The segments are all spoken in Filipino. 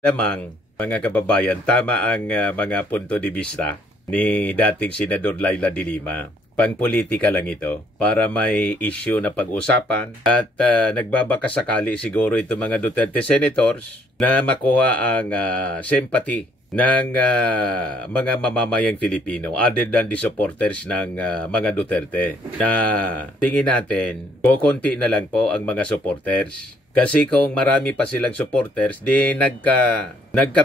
Lamang, mga kababayan, tama ang mga punto de vista ni dating Senador Laila de Lima. Pangpolitika lang ito para may issue na pag-usapan at nagbabakasakali siguro itong mga Duterte senators na makuha ang sympathy ng mga mamamayang Filipino other than the supporters ng mga Duterte na tingin natin kukunti na lang po ang mga supporters. Kasi kung marami pa silang supporters, di nagka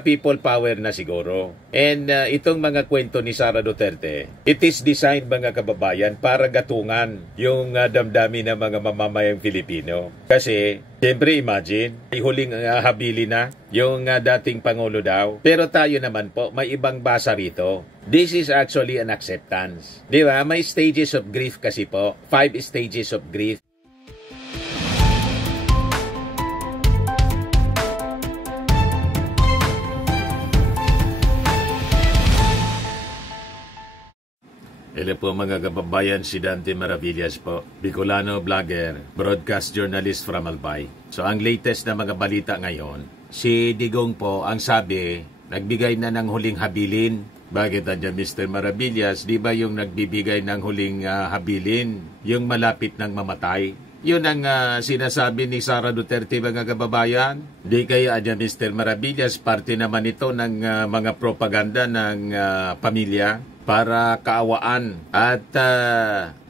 people power na siguro. And itong mga kwento ni Sara Duterte, it is designed mga kababayan para gatungan yung damdamin ng mga mamamayang Filipino. Kasi, siyempre imagine, huling habili na yung dating Pangulo daw. Pero tayo naman po, may ibang basa rito. This is actually an acceptance. Di ba? May stages of grief kasi po. 5 stages of grief. Hello po mga kababayan, si Dante Maravillas po, Bicolano vlogger, broadcast journalist from Albay. So ang latest na mga balita ngayon, si Digong po ang sabi, nagbigay na ng huling habilin. Bakit andyan Mr. Maravillas? Di ba yung nagbibigay ng huling habilin, yung malapit ng mamatay? Yun ang sinasabi ni Sara Duterte mga kababayan. Di kaya andyan Mr. Maravillas, parte naman ito ng mga propaganda ng pamilya para kaawaan at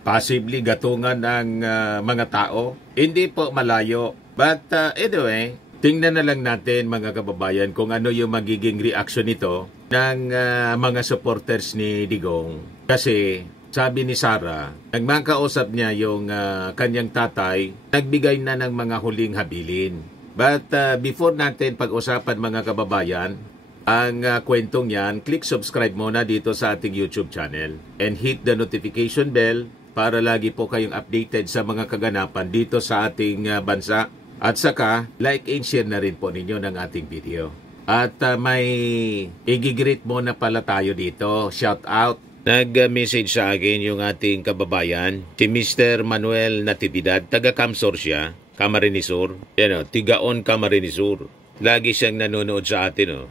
possibly gatungan ng mga tao. Hindi po malayo. But anyway, tingnan na lang natin mga kababayan kung ano yung magiging reaction nito ng mga supporters ni Digong. Kasi sabi ni Sara, nagmakausap niya yung kanyang tatay, nagbigay na ng mga huling habilin. But before natin pag-usapan mga kababayan, ang kwentong yan, click subscribe muna dito sa ating YouTube channel and hit the notification bell para lagi po kayong updated sa mga kaganapan dito sa ating bansa. At saka, like and share na rin po ninyo ng ating video. At may i-greet muna pala tayo dito. Shout out. Nag-message sa akin yung ating kababayan, si Mr. Manuel Natividad, taga-Camsor siya, Camarines Sur. Yan o, Tigaon Camarines Sur. Lagi siyang nanonood sa atin o.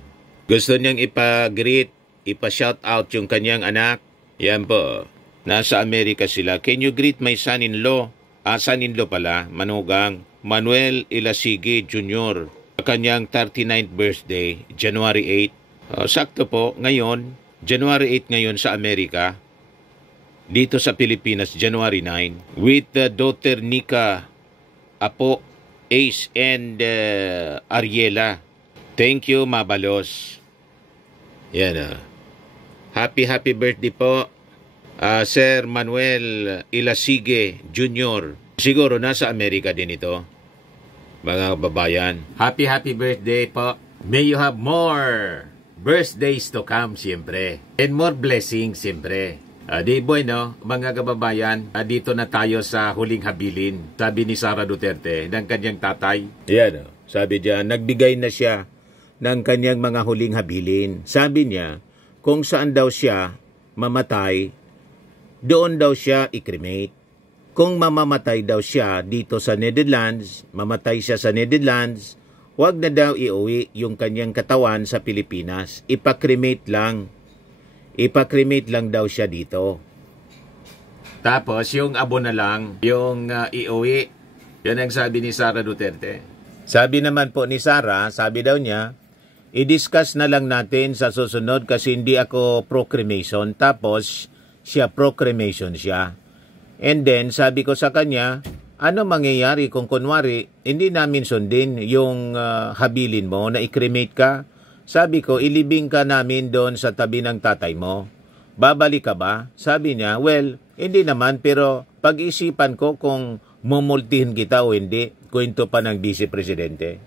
Gusto niyang ipa-greet, ipa-shout out yung kanyang anak. Yan po. Nasa Amerika sila. Can you greet my son-in-law? Son-in-law pala, Manugang, Manuel Ilasigi Jr. Kanyang 39th birthday, January 8. Sakto po, ngayon, January 8 ngayon sa Amerika. Dito sa Pilipinas, January 9. With the daughter Nika, Apo, Ace, and Ariela. Thank you, Mabalos. Yan. Happy birthday po, Sir Manuel Ilasige Jr. Siguro nasa Amerika din ito, mga kababayan. Happy birthday po. May you have more birthdays to come, siyempre. And more blessings, siyempre. Di bueno, mga kababayan, dito na tayo sa huling habilin. Sabi ni Sara Duterte ng kanyang tatay. Yan. Sabi diyan, nagbigay na siya ng kanyang mga huling habilin. Sabi niya, kung saan daw siya mamatay, doon daw siya i-cremate. Kung mamamatay daw siya dito sa Netherlands, mamatay siya sa Netherlands, huwag na daw iuwi yung kanyang katawan sa Pilipinas. Ipa-cremate lang. Ipa-cremate lang daw siya dito. Tapos yung abo na lang, yung iuwi. Yan ang sabi ni Sara Duterte. Sabi naman po ni Sara, sabi daw niya, i-discuss na lang natin sa susunod kasi hindi ako pro-cremation. Tapos, siya pro-cremation siya. And then, sabi ko sa kanya, ano mangyayari kung kunwari, hindi namin sundin yung habilin mo na i-cremate ka? Sabi ko, ilibing ka namin doon sa tabi ng tatay mo. Babalik ka ba? Sabi niya, well, hindi naman, pero pag-isipan ko kung mumultihin kita o hindi. Kwento pa ng Vice Presidente.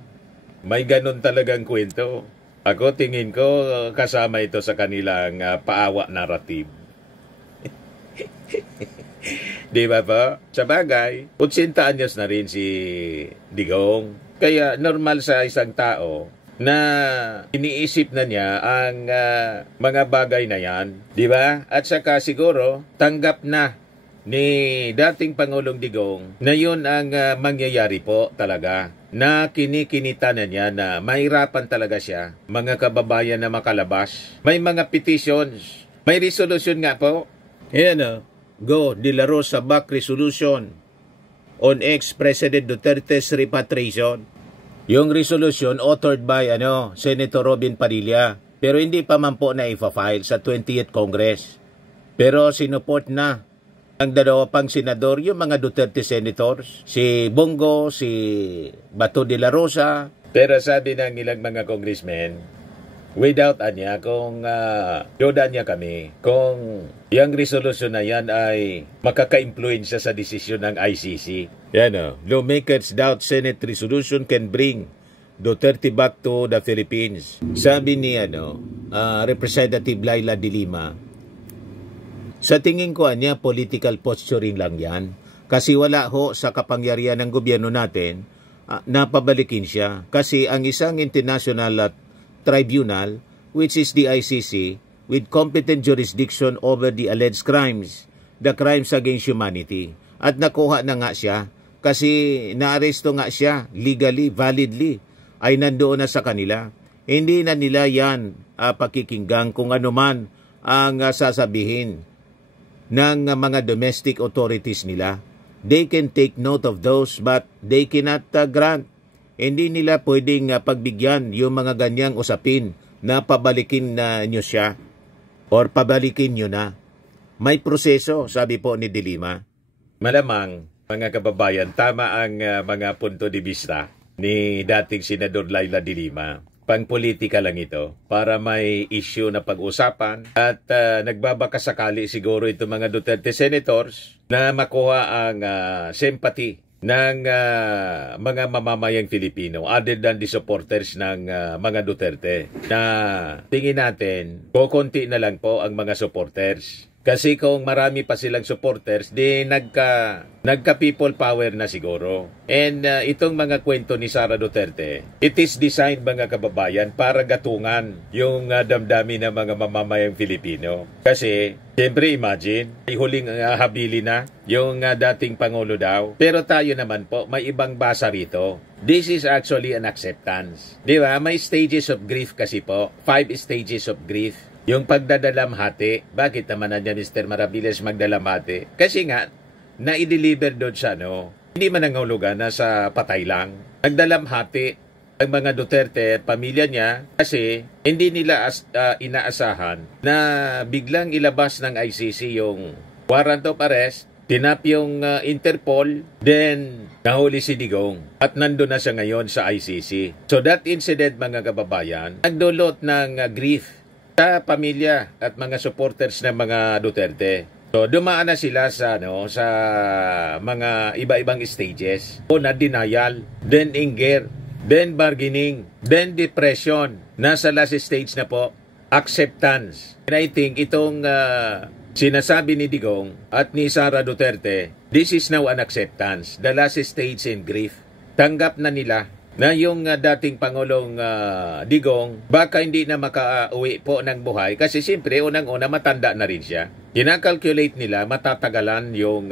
May ganun talagang kwento. Ako tingin ko kasama ito sa kanilang paawa narrative. Di ba po? Sa bagay, 80 anyos na rin si Digong. Kaya normal sa isang tao na iniisip na niya ang mga bagay na yan. Di ba? At saka siguro, tanggap na ni dating Pangulong Digong na yun ang mangyayari po talaga. na kinikinita na niya na mahirapan talaga siya, mga kababayan na makalabas. May mga petitions, may resolution nga po. Ayan Go de la Rosa back resolution on ex-President Duterte's repatriation. Yung resolution authored by Senator Robin Padilla, pero hindi pa man po na ifa-file sa 20th Congress. Pero sinuport na ang dalawa pang senador, yung mga Duterte senators, si Bongo, si Bato de la Rosa. Pero sabi ng ilang mga congressmen, without kung yoda niya kami, kung yung resolution na yan ay makaka-influensya sa desisyon ng ICC. Yan lawmakers doubt Senate resolution can bring Duterte back to the Philippines. Sabi ni Representative Laila de Lima, sa tingin ko political posturing lang yan. Kasi wala sa kapangyarihan ng gobyerno natin na pabalikin siya. Kasi ang isang international tribunal, which is the ICC, with competent jurisdiction over the alleged crimes, the crimes against humanity. At nakuha na nga siya kasi naaresto nga siya legally, validly, ay nandoon na sa kanila. Hindi na nila yan pakikinggang kung ano man ang sasabihin ng mga domestic authorities nila. They can take note of those but they cannot grant. Hindi nila pwedeng pagbigyan yung mga ganyang usapin na pabalikin nyo siya or pabalikin nyo na. May proseso, sabi po ni De Lima. Malamang, mga kababayan, tama ang mga punto de vista ni dating Senador Laila de Lima. Pangpolitika lang ito para may issue na pag-usapan at nagbabaka sakali siguro itong mga Duterte senators na makuha ang sympathy ng mga mamamayang Filipino other than the supporters ng mga Duterte na tingin natin kukunti na lang po ang mga supporters. Kasi kung marami pa silang supporters, di nagka people power na siguro. And itong mga kwento ni Sara Duterte, it is designed mga kababayan para gatungan yung damdamin ng mga mamamayang Filipino. Kasi, siyempre imagine, huling habili na yung dating Pangulo daw. Pero tayo naman po, may ibang basa rito. This is actually an acceptance. Di ba? May stages of grief kasi po. 5 stages of grief. Yung pagdadalamhati, bakit naman na Mr. Maravillas magdalamhati? Kasi nga, na-deliver doon sa hindi man nangahulugan na sa patay lang. Nagdalamhati ang mga Duterte, pamilya niya, kasi hindi nila inaasahan na biglang ilabas ng ICC yung warrant of arrest, tinap yung Interpol, then nahuli si Digong at nandun na siya ngayon sa ICC. So that incident mga kababayan, nagdulot ng grief sa pamilya at mga supporters ng mga Duterte. So dumaan na sila sa sa mga iba-ibang stages. Una denial, then anger, then bargaining, then depression. Nasa last stage na po, acceptance. And I think itong sinasabi ni Digong at ni Sara Duterte, this is now an acceptance. The last stage in grief. Tanggap na nila na yung dating Pangulong Digong baka hindi na makauwi po ng buhay kasi siyempre unang-una matanda na rin siya. Kinakalculate nila matatagalan yung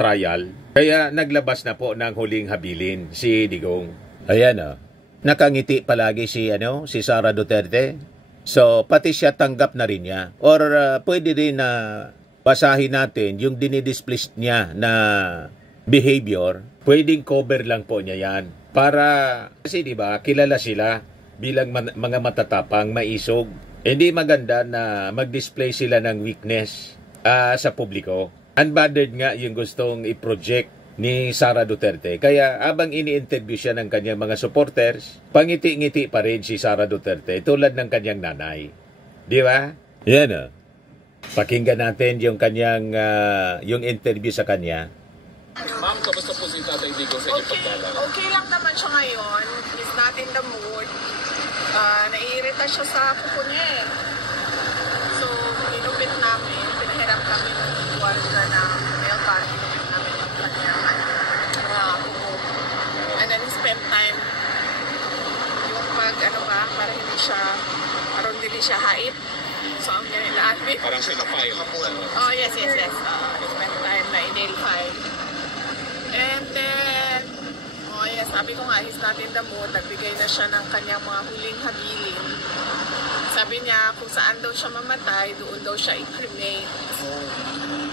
trial kaya naglabas na po ng huling habilin si Digong. Ayan nakangiti palagi si Sara Duterte. So pati siya tanggap na rin niya or pwede rin na basahin natin yung dinidisplay niya na behavior. Pwedeng cover lang po niya yan. Para, kasi diba, kilala sila bilang mga matatapang, maisog. Hindi maganda na mag-display sila ng weakness sa publiko. Unbothered nga yung gustong i-project ni Sara Duterte. Kaya abang ini-interview siya ng kanyang mga supporters, pangiti-ngiti pa rin si Sara Duterte tulad ng kanyang nanay. Di ba? Yan Pakinggan natin yung kanyang, yung interview sa kanya. Ma'am, kamusta po si Tatay Digong sa inyong pagdala? Okay lang naman siya ngayon. He's not in the mood. Naiirita siya sa kuko niya eh. So, inubit namin. Pinahiram kami ng warga ng Elkan. Inubit namin yung kanyang kuko. And then, spend time yung para hindi siya hait. So, ang ganyan Parang sinapile. Oh, yes. Spend time na i-nail file. And then, sabi ko nga, he's not in the mood. Nagbigay na siya ng kanyang mga huling habilin. Sabi niya, kung saan daw siya mamatay, doon daw siya i-cremate.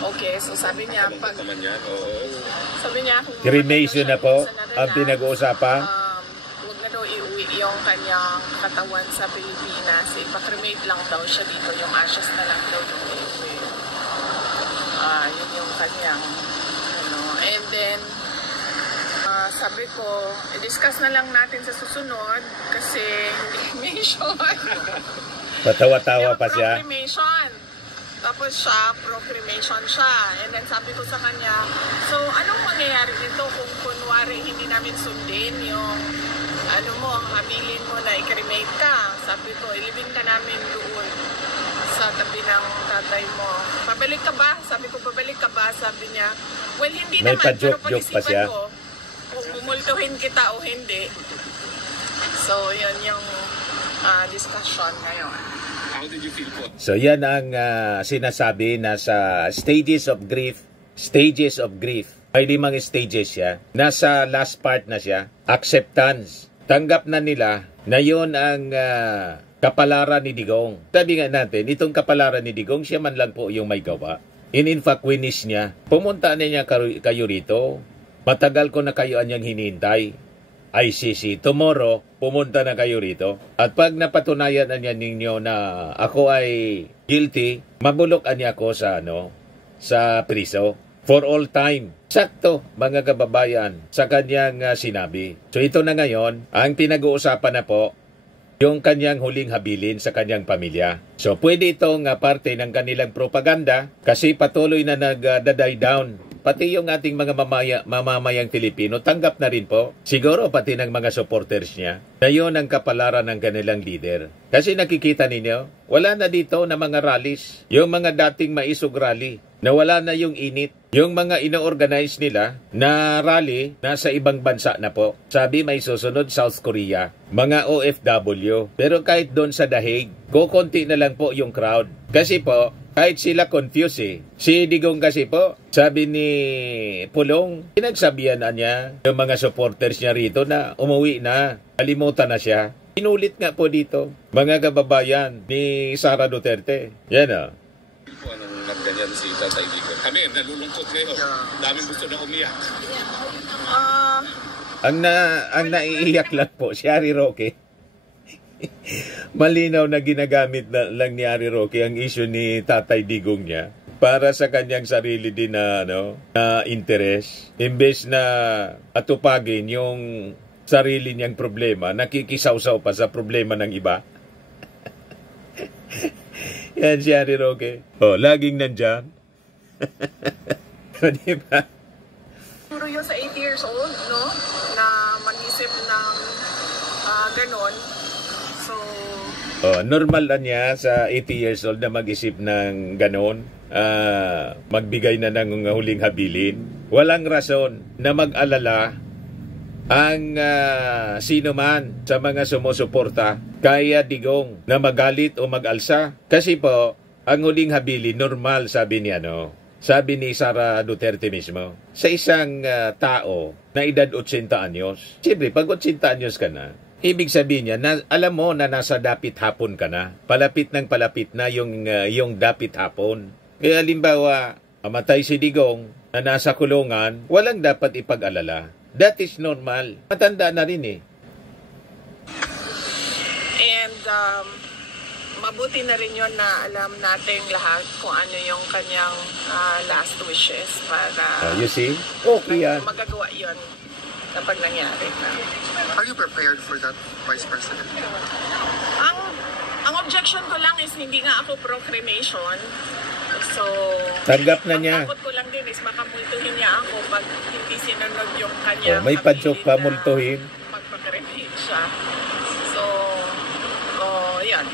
Okay, so sabi niya, pag... Sabi niya, kung Cremation na po ang pinag-uusapan. Huwag na daw iuwi yung kanyang katawan sa Pilipinas. Ipa-cremate lang daw siya dito. Yung ashes na lang daw yung iuwi. Yun yung kanyang... And then, sabi ko, i-discuss na lang natin sa susunod kasi cremation. Patawa-tawa pa siya. Cremation. Tapos siya, pro-cremation siya. And then sabi ko sa kanya, so anong mangyayari nito kung kunwari hindi namin sundin yung ano mo, habilin mo na i-cremate ka? Sabi ko, ilibing ka namin doon sa tabi ng tatay mo. Pabalik ka ba? Sabi ko, pabalik ka ba? Sabi niya, well, hindi May naman. Pero pa siya. pag-isipan ko, kung mumultuhin kita o hindi. So, yun yung discussion ngayon. How did you feel po? So yan ang sinasabi na sa stages of grief. Stages of grief. May 5 stages siya. Nasa last part na siya. Acceptance. Tanggap na nila na yun ang kapalaran ni Digong. Sabi nga natin, itong kapalaran ni Digong, siya man lang po yung may gawa. In fact, winis niya. Pumunta na niya kayo rito. Matagal ko na kayo anyang hinihintay. ICC, tomorrow, pumunta na kayo rito. At pag napatunayan na niya ninyo na ako ay guilty, mabulok niya ako sa priso. For all time. Sakto, mga kababayan, sa kanyang sinabi. So ito na ngayon, ang pinag-uusapan na po, yung kanyang huling habilin sa kanyang pamilya. So pwede itong parte ng kanilang propaganda kasi patuloy na nag-die down. Pati yung ating mga mamamayang Pilipino, tanggap na rin po. Siguro pati ng mga supporters niya na yun ang kapalaran ng kanilang leader. Kasi nakikita ninyo, wala na dito na mga rallies. Yung mga dating maisog rally, na wala na yung init. Yung mga ino-organize nila na rally, nasa ibang bansa na po. Sabi may susunod South Korea, mga OFW. Pero kahit doon sa Dahig, kukunti na lang po yung crowd. Kasi po, kahit sila confused Si Digong kasi po, sabi ni Pulong, pinagsabihan na niya yung mga supporters niya rito na umuwi na. Kalimutan na siya. Inulit nga po dito, mga kababayan ni Sara Duterte. Yan o. Anong nagganyan si Tatay Digong? Kami, nalulungkot ngayon. Daming gusto na umiyak. Ang naiiyak lang po, si Harry Roque. Malinaw na ginagamit lang ni Harry Roque ang issue ni Tatay Digong niya para sa kanyang sarili din na interest. Imbes na atupagin yung sarili niyang problema, nakikisaw-saw pa sa problema ng iba. Yan si Harry Roque. Laging nandyan. Diba? Siguro yun sa 80 years old, no? Na mag-isip ng ganon. So, normal na niya sa 80 years old na mag-isip ng ganon. Magbigay na ng huling habilin. Walang rason na mag-alala ang sino man sa mga sumusuporta kaya Digong na magalit o mag-alsa. Kasi po, ang huling habilin, normal sabi ni Sara Duterte mismo. Sa isang tao na edad 80 anyos, siyempre pag 80 anyos ka na, ibig sabihin niya, alam mo na nasa dapit hapon ka na. Palapit na yung dapit hapon. Kaya halimbawa, amatay si Digong na nasa kulungan, walang dapat ipag-alala. That is normal. Matanda na rin And mabuti na rin yun na alam nating lahat kung ano yung kanyang last wishes para you see? Okay yan. magagawa yun kapag nangyari na. Are you prepared for that, Vice President? Ang objection ko lang is hindi nga ako pro-cremation. So, tanggap na niya. Ang takot ko lang din is makamultuhin niya ako pag hindi sinunod yung kanyang may padyok pa multuhin. Magpa-cremate siya. So, yan.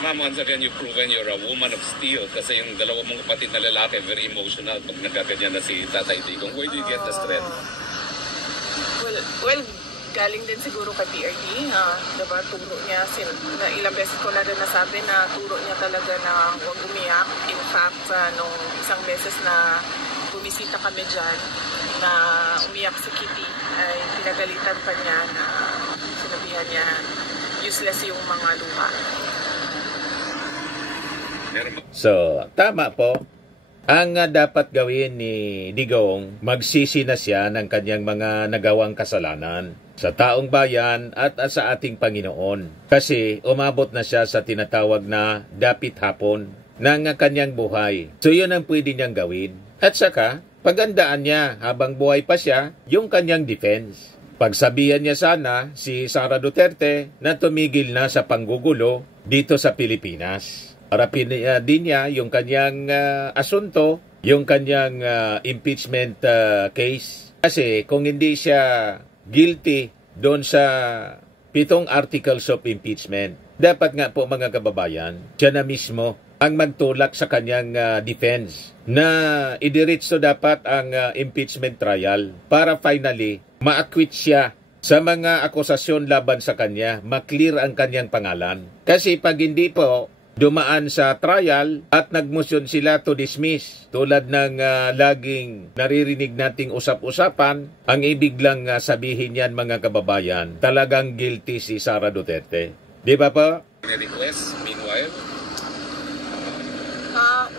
Ma'am, once again, you've proven you're a woman of steel kasi yung dalawa mong kapatid na lalaki, very emotional pag nagkaganyan na si Tatay Digong. Where do you get the strength? Well, galing din siguro kay PRD na, diba, turo niya, na ilang beses ko na rin nasabi na turo niya talaga na huwag umiyak. In fact, nung isang beses na bumisita kami dyan, na umiyak si Kitty ay pinagalitan pa niya na sinabihan niya useless yung mga luha. So, tama po. Ang dapat gawin ni Digong, magsisi na siya ng kanyang mga nagawang kasalanan sa taong bayan at sa ating Panginoon. Kasi umabot na siya sa tinatawag na dapit hapon ng kanyang buhay. So yun ang pwede niyang gawin. At saka, pagandaan niya habang buhay pa siya yung kanyang defense. Pagsabihan niya sana si Sara Duterte na tumigil na sa panggugulo dito sa Pilipinas. Harapin din niya yung kanyang asunto, yung kanyang impeachment case. Kasi kung hindi siya guilty doon sa 7 articles of impeachment, dapat nga po mga kababayan, siya na mismo ang magtulak sa kanyang defense na idiretso dapat ang impeachment trial para finally ma-acquit siya sa mga akusasyon laban sa kanya, maklear ang kanyang pangalan. Kasi pag hindi po dumaan sa trial at nagmotion sila to dismiss, tulad ng laging naririnig nating usap-usapan, ang ibig lang sabihin yan mga kababayan, talagang guilty si Sara Duterte. Di ba po? Request, meanwhile?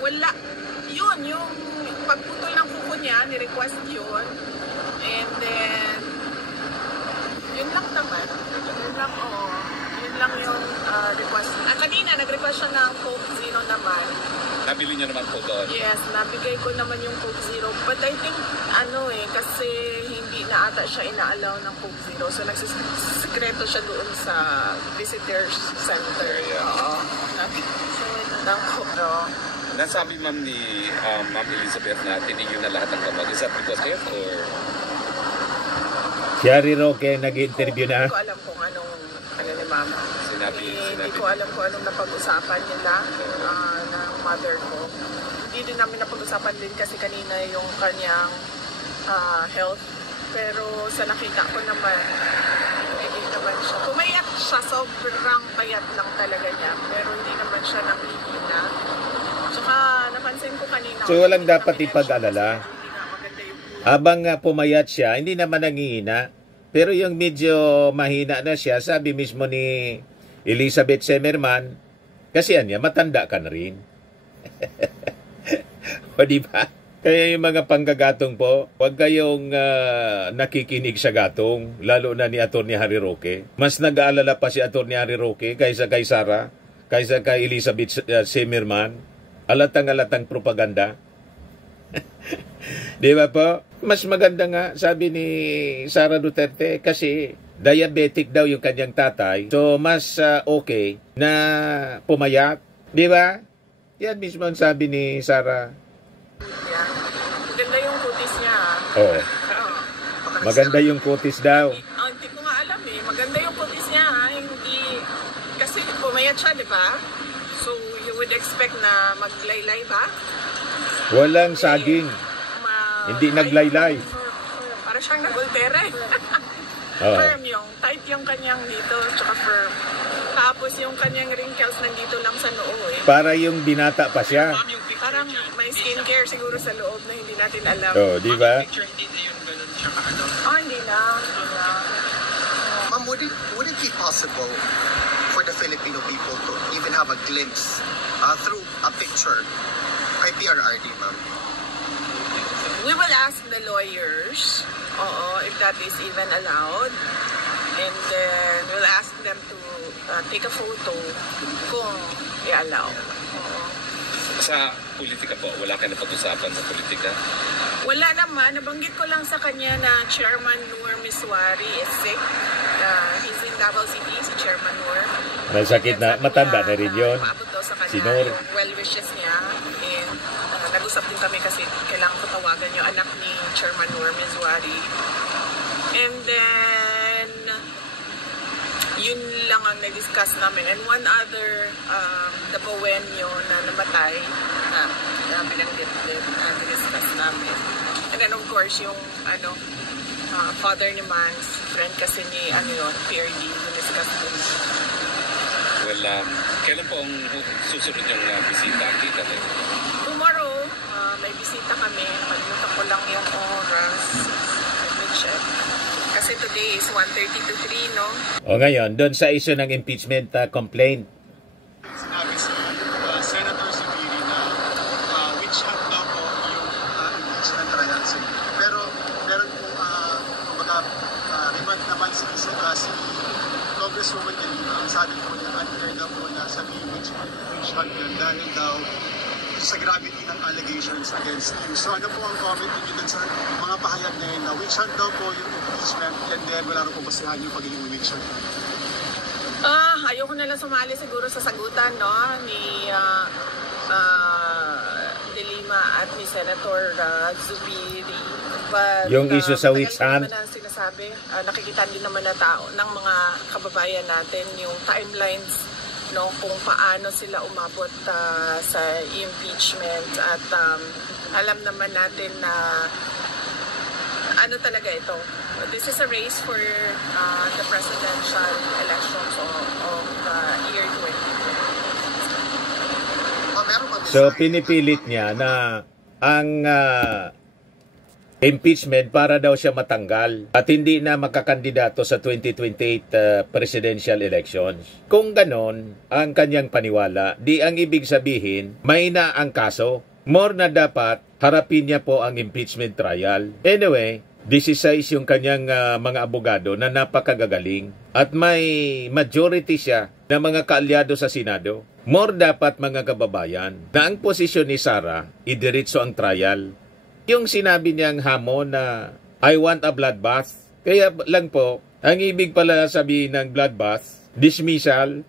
Wala. Yun, yung pagputol ng kuko niya, ni-request yun. And then, yun lang naman. Yun lang, yun lang yung request. At kanina, nag-request siya ng Coke Zero naman. Nabili niya naman po doon? Yes, nabigay ko naman yung Coke Zero. But I think, kasi hindi na ata siya ina-allow ng Coke Zero. So, nagsisikreto siya doon sa visitors center. Oo. So, ng Coke. Nasabi ma'am ni Ma'am Elizabeth na tinigil na lahat ng kapag. Is that because of it or? Si Harry Roque nag-interview na. Hindi ko alam kung anong ni Mama. Hindi ko alam kung anong napag-usapan nila ng mother ko. Hindi din namin napag-usapan din kasi kanina yung kanyang health. Pero sa nakita ko naman, hindi naman siya. Pumayat siya, sobrang payat lang talaga niya. Pero hindi naman siya nakikita. Tsaka napansin ko kanina. So walang dapat ipag-alala. Habang pumayat siya, hindi naman nangihina. Pero yung medyo mahina na siya, sabi mismo ni Elizabeth Semerman, kasi niya, matanda ka na rin. O diba? Kaya yung mga panggagatong po, huwag kayong nakikinig sa gatong, lalo na ni Atty. Harry Roque. Mas nag-aalala pa si Atty. Harry Roque kaysa kay Sara, kaysa kay Elizabeth Semerman. Alatang-alatang propaganda. Di ba po? Mas maganda nga, sabi ni Sara Duterte, kasi diabetic daw yung kanyang tatay. So, mas okay na pumayat. Di ba? Yan mismo ang sabi ni Sara. Maganda yung kutis niya. Oo. Maganda yung kutis daw. Hindi ko nga alam eh. Maganda yung kutis niya. Hindi, kasi pumayat siya, di ba? So, you would expect na maglaylay ba? Walang saging. Hindi naglaylay. Para siyang nag-ultere. Firm yung, tight yung kanyang dito, tsaka firm. Tapos yung kanyang wrinkles nandito lang sa noo eh. Para yung binata pa siya. Parang may skincare siguro sa loob na hindi natin alam. Oh, di ba? Hindi na. Ma'am, would it be possible for the Filipino people to even have a glimpse through a picture kay PRRD, ma'am? We will ask the lawyers, if that is even allowed. And then we'll ask them to take a photo kung i-allow. Sa politika po, wala kayo napag-usapan sa politika? Wala naman. Nabanggit ko lang sa kanya na Chairman Noor Miswari is sick. He's in Davao City, si Chairman Noor. May sakit na, matanda na rin yun. Si Noor. Yung well wishes niya. And nag-usap din kami kasi kailangan ko tawagan yung anak ni Chairman Noor Miswari. And then, yun lang ang nag-discuss namin. And one other, the Bowenyo na namatay, na binanggit din, discuss namin. And then of course, yung father ni Mans, friend kasi ni PRD, discuss din. Well, kailan po ang susunod yung bisita? Kita tayo. Tomorrow, may bisita kami. Nakalimutan ko lang yung oras. session. Kasi today is 1:30 to 3, no? O ngayon, doon sa issue ng impeachment complaint, sinabi si Senator Zubiri na witch hunt daw po yung impeachment trial. Pero meron po, kumbaga, remand naman si Congresswoman Delima. Ang sabi po niya, unfair daw po na sabihin witch hunt yun dahil daw sa gravity ng allegations against you. So ano po ang comment niyo dun sa mga pahayag na yun na witch hunt daw po yung impeachment and then wala rin po basihan yung pagiging witch hunt? Ayoko na lang sumali siguro sa sagutan, no, ni De Lima at ni Senator Zubiri. But, yung issue sa witch hunt, sinasabi, nakikita din naman na tao ng mga kababayan natin yung timelines, no, kung paano sila umabot sa impeachment at alam naman natin na ano talaga ito. This is a race for the presidential elections of the year 2020. so pinipilit niya na ang impeachment para daw siya matanggal at hindi na makakandidato sa 2028 presidential elections. Kung ganon ang kanyang paniwala, di ang ibig sabihin may na ang kaso. More na dapat harapin niya po ang impeachment trial. Anyway, 16 yung kanyang mga abogado na napakagagaling at may majority siya na mga kaalyado sa Senado. More dapat mga kababayan na ang posisyon ni Sara idiretso ang trial. Yung sinabi niyang hamon na I want a bloodbath, kaya lang po, ang ibig pala sabihin ng bloodbath, dismissal.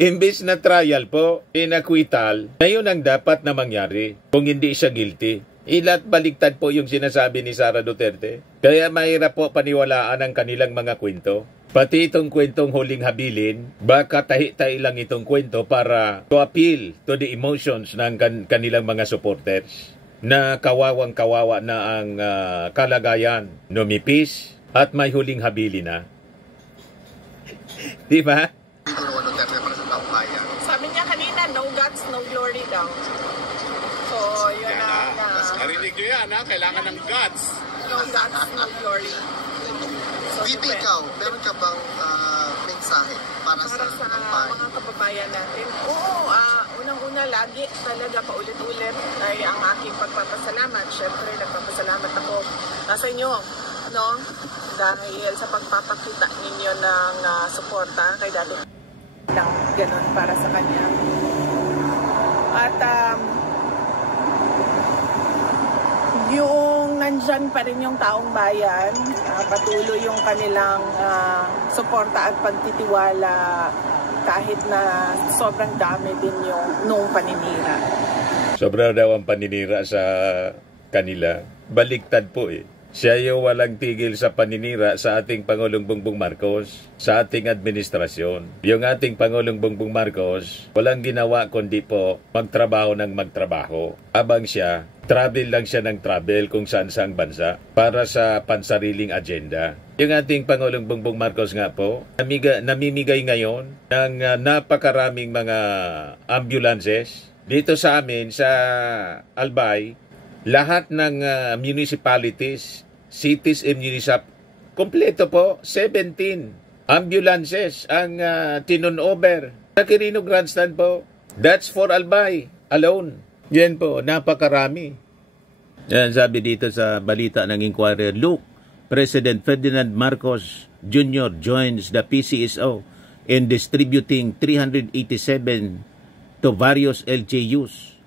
Imbes na trial po, inacquittal, na yun ang dapat na mangyari kung hindi siya guilty. Ilat baliktad po yung sinasabi ni Sara Duterte. Kaya mahirap po paniwalaan ang kanilang mga kwento. Pati itong kwentong huling habilin, baka tahi-tahi lang itong kwento para to appeal to the emotions ng kanilang mga supporters na kawawang-kawawa na ang kalagayan, numipis at may huling habilin na. Di ba? Sabi niya kanina, no guts, no glory daw. So, yun na. Narinig nyo yan, ha? Kailangan ng guts. No guts, no glory. So, VP, ikaw, meron ka bang mensahe para sa mga kababayan natin? Oo, unang-una lagi talaga paulit-ulit ay ang aking pagpapasalamat. Siyempre, nagpapasalamat ako sa inyo, no? Dahil sa pagpapakita ninyo ng suporta kay Daddy lang ganun para sa kanya. At yung nandyan pa rin yung taong bayan, patuloy yung kanilang suporta at pagtitiwala kahit na sobrang dami din yung nung paninira. Sobra daw ang paninira sa kanila. Baliktad po eh. Siya yung walang tigil sa paninira sa ating Pangulong Bongbong Marcos, sa ating administrasyon. Yung ating Pangulong Bongbong Marcos, walang ginawa kundi po magtrabaho ng magtrabaho. Abang siya, travel lang siya ng travel kung saan-saang bansa para sa pansariling agenda. Yung ating Pangulong Bongbong Marcos nga po, namimigay ngayon ng napakaraming mga ambulances. Dito sa amin, sa Albay, lahat ng municipalities, cities and municipalities, kompleto po, 17 ambulances ang tinunover sa Quirino Grandstand po. That's for Albay alone. Yan po, napakarami. Yan, sabi dito sa balita ng Inquirer, look, President Ferdinand Marcos Jr. joins the PCSO in distributing 387 to various LGUs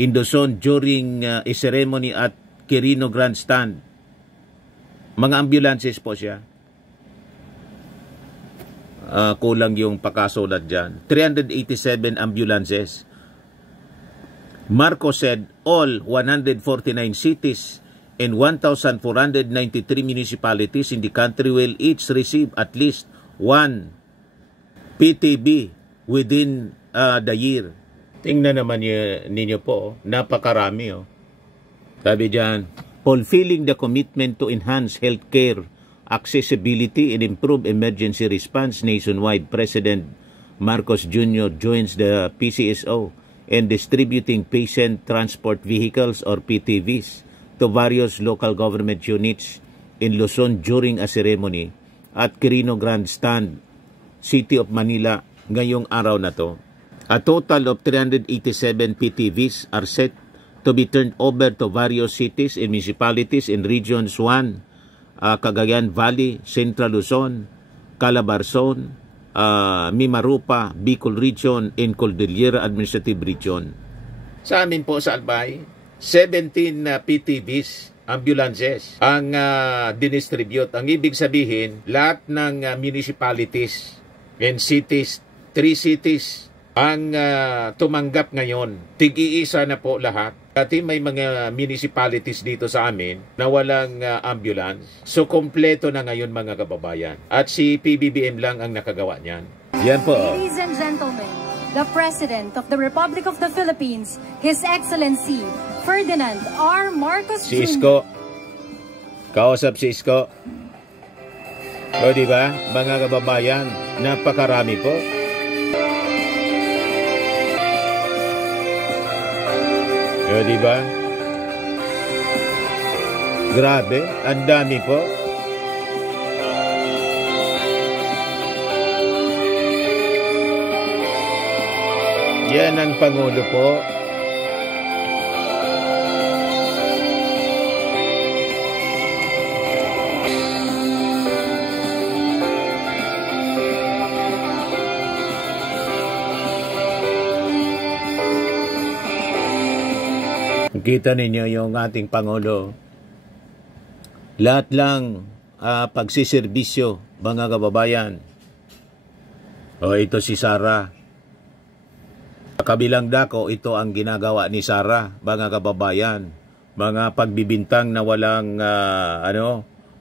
in Luzon during a ceremony at Quirino Grandstand. Mga ambulances po siya. Kulang yung pakasulat dyan. 387 ambulances. Marcos said all 149 cities and 1,493 municipalities in the country will each receive at least one PTB within the year. Tingnan naman ninyo po, napakarami. Oh. Sabi dyan, fulfilling the commitment to enhance healthcare accessibility and improve emergency response nationwide, President Marcos Jr. joins the PCSO in distributing patient transport vehicles or PTVs to various local government units in Luzon during a ceremony at Quirino Grandstand, City of Manila ngayong araw na to. A total of 387 PTVs are set to be turned over to various cities and municipalities in Regions 1, Cagayan Valley, Central Luzon, Calabarzon, Mimarupa, Bicol Region, and Cordillera Administrative Region. Sa amin po sa Albay, 17 PTVs, ambulances, ang dinistribute. Ang ibig sabihin, lahat ng municipalities and cities, 3 cities, ang tumanggap ngayon. Tig-iisa na po lahat. Dati may mga municipalities dito sa amin na walang ambulance. So, kompleto na ngayon mga kababayan. At si PBBM lang ang nakagawa niyan. Yan po. Ladies and gentlemen, the President of the Republic of the Philippines, His Excellency Ferdinand R. Marcos Si Jr. Isko. Kausap si Isko. O diba, mga kababayan, napakarami po. O diba? Grabe, ang dami po. Yan ang Pangulo po. Kita ninyo yung ating Pangulo. Lahat lang pagsiservisyo, mga kababayan. O ito si Sara. Kabilang dako, ito ang ginagawa ni Sara, mga kababayan. Mga pagbibintang na walang,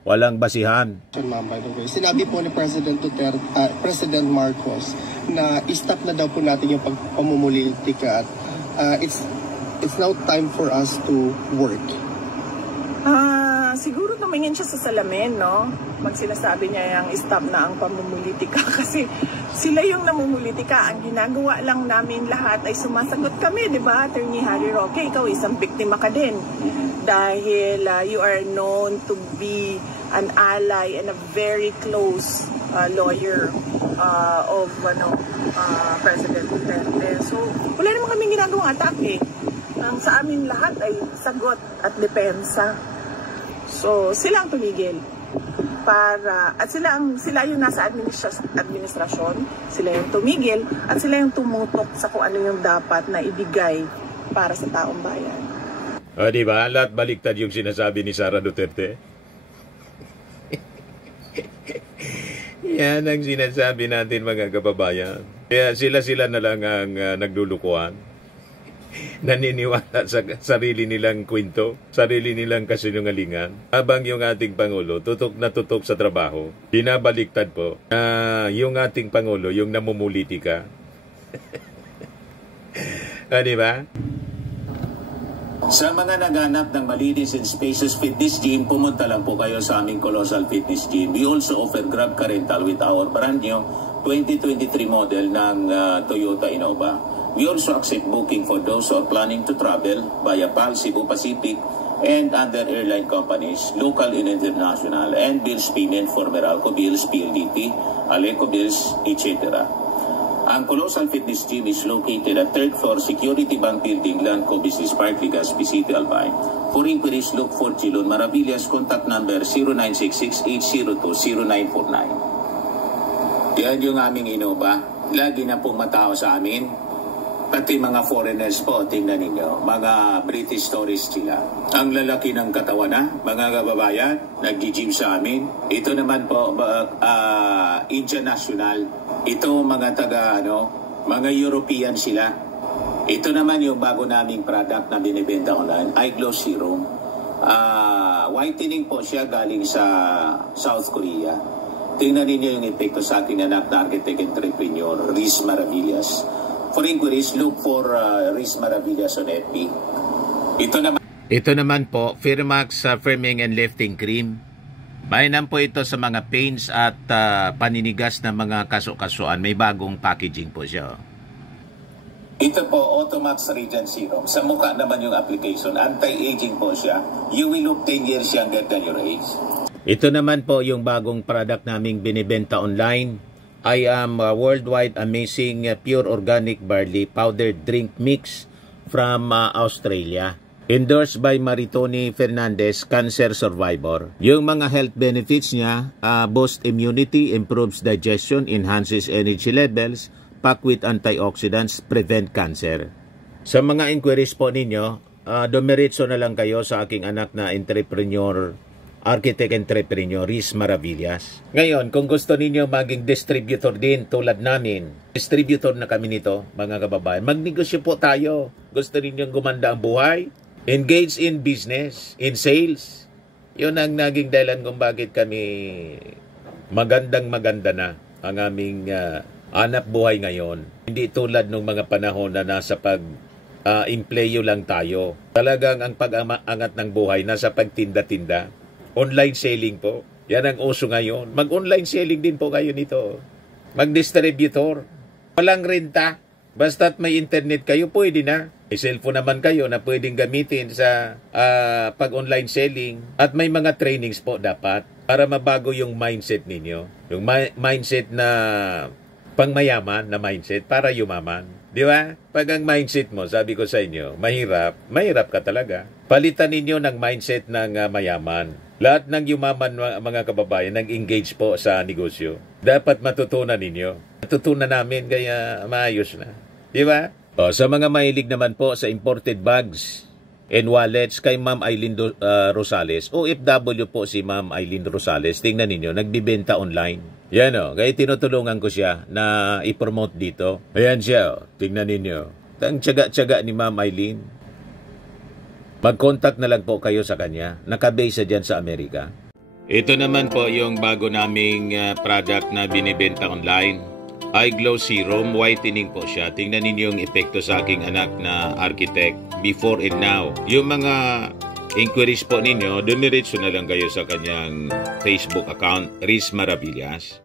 walang basihan. Ma'am, by the way, sinabi po ni President Marcos na i-stop na daw po natin yung pamumulitika at it's now time for us to work. Siguro tumingin siya sa salamin, no? Pag sinasabi niya yung stop na ang pamumulitika kasi sila yung namumulitika. Ang ginagawa lang namin lahat ay sumasagot kami, di ba? Attorney Harry Roque, ikaw isang biktima ka din. Dahil you are known to be an ally and a very close lawyer of President Duterte. So, wala naman kaming ginagawang atake. Ang sa amin lahat ay sagot at depensa. So, sila ang tumigil. At sila yung nasa administrasyon, sila yung tumigil, at sila yung tumutok sa kung ano yung dapat na ibigay para sa taong bayan. O, diba? Lahat baliktad yung sinasabi ni Sara Duterte. Yan ang sinasabi natin, mga kababayan. Kaya sila na lang ang naglulukuhan. Naniniwala sa sarili nilang kwento, sarili nilang kasinungalingan. Habang yung ating Pangulo, tutok na tutok sa trabaho, binabaliktad po na yung ating Pangulo, yung namumulitika. Diba? Sa mga naghanap ng malinis and spacious fitness gym, pumunta lang po kayo sa aming Colossal Fitness Gym. We also offer Grab Car Rental with our brand new 2023 model ng Toyota Innova. We also accept booking for those who are planning to travel via PAL, Cebu Pacific, and other airline companies, local and international, and bills payment for Meralco Bills, PLDT, Aleco Bills, etc. Ang Colossal Fitness Gym is located at 3rd floor Security Bank Building, Lanco Business Park, Legazpi City, Albay. For inquiries, look for Chilon Maravillas, contact number 0966-802-0949. Yan yung aming Innova. Lagi na pong matao sa amin. Pati mga foreigners po, tingnan ninyo, mga British tourists sila. Ang lalaki ng katawan na, mga kababayan, nag-gym sa amin. Ito naman po, Indian National. Ito mga mga European sila. Ito naman yung bago naming product na binibenta online, iGlow Serum. Whitening po siya galing sa South Korea. Tingnan ninyo yung epekto sa aking anak na architect entrepreneur, Riz Maravillas. For inquiries, look for Riz Maravillas on FB. Ito naman po, Firmax Firming and Lifting Cream. Mainam po ito sa mga pains at paninigas na mga kaso-kasuan. May bagong packaging po siya. Ito po, Automax Radiant Serum. Sa mukha naman yung application. Anti-aging po siya. You will look 10 years younger than your age. Ito naman po yung bagong product naming binibenta online. I am worldwide amazing pure organic barley powdered drink mix from Australia. Endorsed by Maritoni Fernandez, cancer survivor. Yung mga health benefits niya, boost immunity, improves digestion, enhances energy levels, packed with antioxidants, prevent cancer. Sa mga inquiries po ninyo, dumiretso na lang kayo sa aking anak na architect-entrepreneur, Riz Maravillas. Ngayon, kung gusto ninyo maging distributor din tulad namin, distributor na kami nito, mga kababayan, magnegosyo po tayo. Gusto ninyong gumanda ang buhay? Engage in business, in sales. Yun ang naging dahilan kung bakit kami maganda na ang aming hanap buhay ngayon. Hindi tulad ng mga panahon na nasa pag-impleyo lang tayo. Talagang ang pag-angat ng buhay nasa pagtinda-tinda. Online selling po. Yan ang uso ngayon. Mag-online selling din po kayo nito. Mag-distributor. Walang renta. Basta't may internet kayo, pwede na. May cellphone naman kayo na pwedeng gamitin sa pag-online selling. At may mga trainings po dapat para mabago yung mindset ninyo. Yung mindset na pangmayaman na mindset para yumaman. Di ba? Pag ang mindset mo, sabi ko sa inyo, mahirap ka talaga. Palitan ninyo ng mindset ng mayaman. Lahat ng yumaman mga kababayan, nag-engage po sa negosyo. Dapat matutunan ninyo. Matutunan namin kaya maayos na. Di ba? Sa mga mahilig naman po sa imported bags and wallets kay Ma'am Aileen Rosales. OFW po si Ma'am Aileen Rosales. Tingnan ninyo, nagbibenta online. Yan o, kaya tinutulungan ko siya na i-promote dito. Ayan siya o, tingnan ninyo. Ang tiyaga-tiyaga ni Ma'am Aileen. Mag-contact na lang po kayo sa kanya. Nakabase dyan sa Amerika. Ito naman po yung bago naming product na binibenta online. Eye Glow Serum, whitening po siya. Tingnan ninyo yung epekto sa aking anak na architect before and now. Yung mga inquiries po ninyo, dumiretso na lang kayo sa kanyang Facebook account, Riz Maravillas.